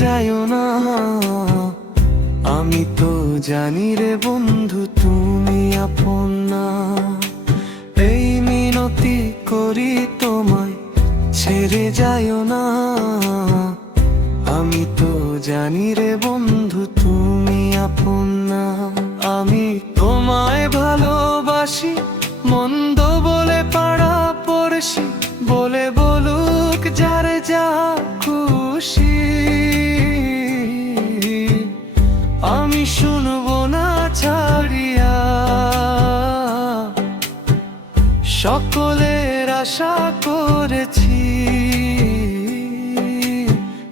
যাইও না। আমি তো জানি রে বন্ধু তুমি আপন না। এই মিনতি করি তোমায়, ছেড়ে যাইও না। আমি তো জানি রে বন্ধু তুমি আপন না। আমি তোমায় ভালোবাসি, মন্দ বলে পাড়া পড়শি বলে বলুক যার যা খুশি। আমি শুনবো না ছাড়িয়া, সকলের আশা করেছি।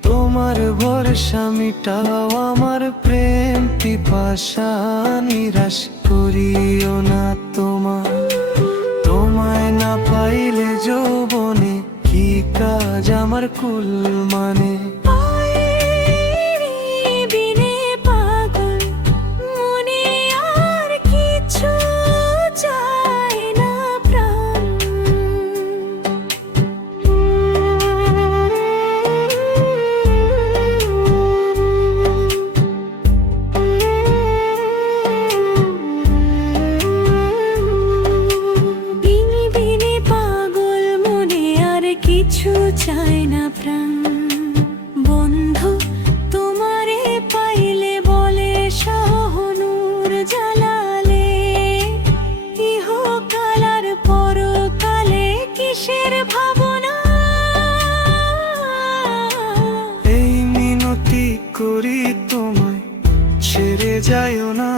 তোমার ভরসা মিটাও আমার প্রেম পিপাসা, নিরাশ করিও না তোমায় না পাইলে যৌবনে কি কাজ আমার কুল মানে। কিছু চাই না প্রাণ, বন্ধু তোমারে পাইলে বলে সহনুর জালালে। ইহকাল আর পরকালে কিসের ভাবনা। এই মিনতি করি তোমায়, ছেড়ে যাইও না।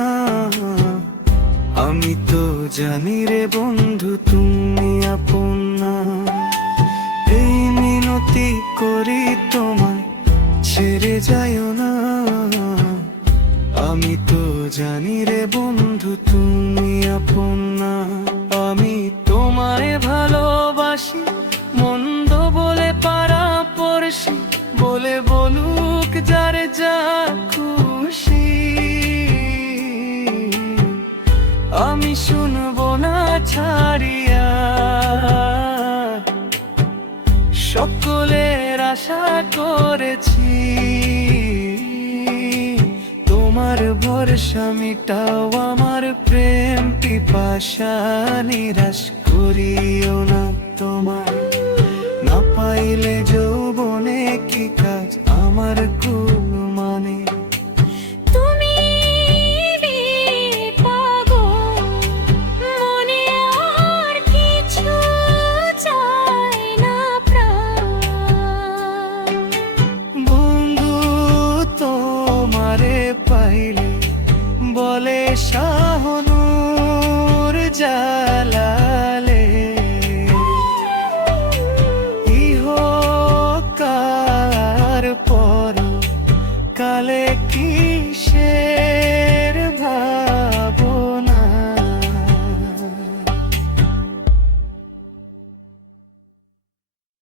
আমি তো জানি রে বন্ধু তুমি আপন না। এই মিনতি করি তোমায়, ছেড়ে যাইও না। আমি তো জানি রে বন্ধু তুমি আপন না। আমি তোমায় ভালোবাসি, মন্দ বলে পাড়া পড়শি বলে বলুক যার যা খুশি। আমি শুনবো না ছাড়িয়া, সকলের আশা করেছি। তোমার ভরসা মিটাও আমার প্রেম পিপাসা, নিরাশ করিও না তোমায় না পাইলে যৌবনে কি কাজ আমার কুল মানে।